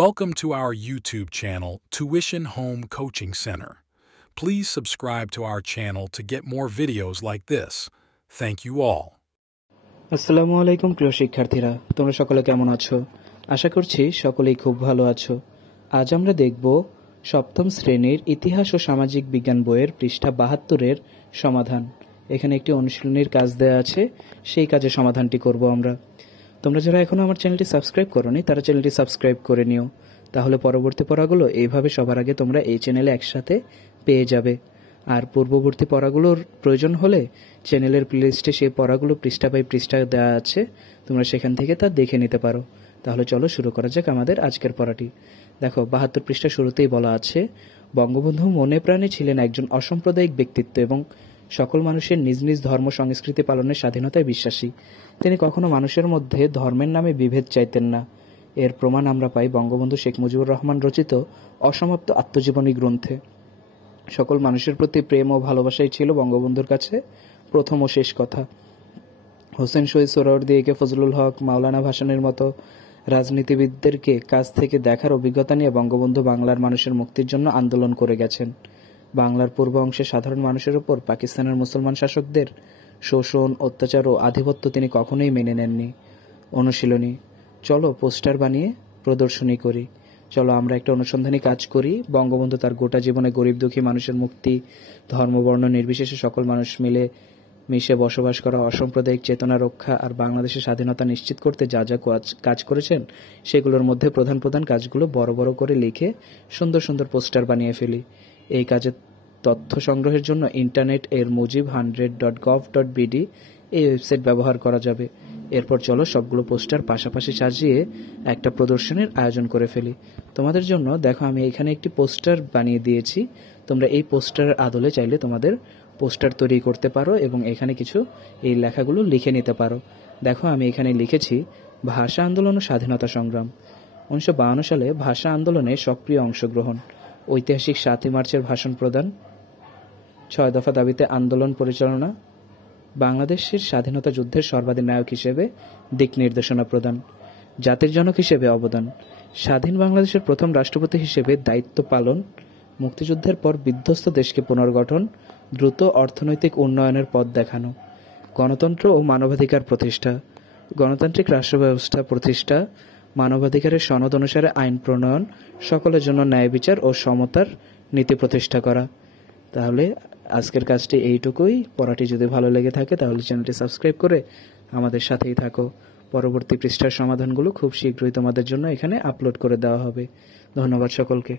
Welcome to our YouTube channel, Tuition Home Coaching Center. Please subscribe to our channel to get more videos like this. Thank you all. আসসালামু আলাইকুম প্রিয় শিক্ষার্থীরা, তোমরা সকলে কেমন আছো? আশা করছি সকলেই খুব ভালো আছো। আজ আমরা দেখব সপ্তম শ্রেণীর ইতিহাস ও সামাজিক বিজ্ঞান বইয়ের পৃষ্ঠা ৭২-এর সমাধান। এখানে একটি অনুশীলনীর কাজ দেওয়া আছে, সেই কাজের সমাধানটি করব আমরা। তোমরা যারা এখনও আমার চ্যানেলটি সাবস্ক্রাইব করোনি তারা চ্যানেলটি সাবস্ক্রাইব করে নিও, তাহলে পরবর্তী পড়াগুলো এইভাবে সবার আগে তোমরা এই চ্যানেলে একসাথে পেয়ে যাবে। আর পূর্ববর্তী পড়াগুলোর প্রয়োজন হলে চ্যানেলের প্লেলিস্টে সেই পড়াগুলো পৃষ্ঠা বাই পৃষ্ঠা দেওয়া আছে, তোমরা সেখান থেকে তা দেখে নিতে পারো। তাহলে চলো শুরু করা যাক আমাদের আজকের পড়াটি। দেখো ৭২ পৃষ্ঠা শুরুতেই বলা আছে, বঙ্গবন্ধু মনে প্রাণে ছিলেন একজন অসাম্প্রদায়িক ব্যক্তিত্ব এবং সকল মানুষের নিজ নিজ ধর্ম সংস্কৃতি পালনের স্বাধীনতায় বিশ্বাসী। তিনি কখনো মানুষের মধ্যে ধর্মের নামে বিভেদ চাইতেন না। এর প্রমাণ আমরা পাই বঙ্গবন্ধু শেখ মুজিবুর রহমান রচিত অসমাপ্ত আত্মজীবনী গ্রন্থে। সকল মানুষের প্রতি প্রেম ও ভালোবাসাই ছিল বঙ্গবন্ধুর কাছে প্রথম ও শেষ কথা। হোসেন শহীদ সোহরাওয়ার্দী, একে ফজলুল হক, মাওলানা ভাসানীর মতো রাজনীতিবিদদেরকে কাছ থেকে দেখার অভিজ্ঞতা নিয়ে বঙ্গবন্ধু বাংলার মানুষের মুক্তির জন্য আন্দোলন করে গেছেন। বাংলার পূর্ব অংশে সাধারণ মানুষের উপর পাকিস্তানের মুসলমান শাসকদের শোষণ, অত্যাচার ও আধিপত্য তিনি কখনোই মেনে নেননি। অনুশীলনী, চলো পোস্টার বানিয়ে প্রদর্শনী করি। চলো আমরা একটা অনুসন্ধানী কাজ করি। বঙ্গবন্ধু তার গোটা জীবনে গরিব দুঃখী মানুষের মুক্তি, ধর্মবর্ণ নির্বিশেষে সকল মানুষ মিশে বসবাস করা, অসাম্প্রদায়িক চেতনা রক্ষা আর বাংলাদেশের স্বাধীনতা নিশ্চিত করতে যা যা কাজ করেছেন সেগুলোর মধ্যে প্রধান প্রধান কাজগুলো বড় বড় করে লিখে সুন্দর সুন্দর পোস্টার বানিয়ে ফেলি। এই কাজের তথ্য সংগ্রহের জন্য ইন্টারনেট এর mujib100.gov.bd এই ওয়েবসাইট ব্যবহার করা যাবে। এরপর চলো সবগুলো পোস্টার পাশাপাশি সাজিয়ে একটা প্রদর্শনীর আয়োজন করে ফেলি। তোমাদের জন্য দেখো আমি এখানে একটি পোস্টার বানিয়ে দিয়েছি। তোমরা এই পোস্টারের আদলে চাইলে তোমাদের পোস্টার তৈরি করতে পারো এবং এখানে কিছু এই লেখাগুলো লিখে নিতে পারো। দেখো আমি এখানে লিখেছি, ভাষা আন্দোলন ও স্বাধীনতা সংগ্রাম। 1952 সালে ভাষা আন্দোলনে সক্রিয় অংশগ্রহণ, ঐতিহাসিক ৭ই মার্চের ভাষণ প্রদান, ৬ দফা দাবিতে আন্দোলন পরিচালনা, বাংলাদেশের স্বাধীনতা যুদ্ধের সর্বাধিনায়ক হিসেবে দিক নির্দেশনা প্রদান, জাতির জনক হিসেবে অবদান, স্বাধীন বাংলাদেশের প্রথম রাষ্ট্রপতি হিসেবে দায়িত্ব পালন, মুক্তিযুদ্ধের পর বিধ্বস্ত দেশকে পুনর্গঠন, দ্রুত অর্থনৈতিক উন্নয়নের পথ দেখানো, গণতন্ত্র ও মানবাধিকার প্রতিষ্ঠা, গণতান্ত্রিক রাষ্ট্র ব্যবস্থা প্রতিষ্ঠা, মানবাধিকারের সনদ অনুসারে আইন প্রণয়ন, সকলের জন্য ন্যায় বিচার ও সমতার নীতি প্রতিষ্ঠা করা। তাহলে আজকের কাজটি এইটুকুই। পড়াটি যদি ভালো লেগে থাকে তাহলে চ্যানেলটি সাবস্ক্রাইব করে আমাদের সাথেই থাকো। পরবর্তী পৃষ্ঠার সমাধানগুলো খুব শীঘ্রই তোমাদের জন্য এখানে আপলোড করে দেওয়া হবে। ধন্যবাদ সকলকে।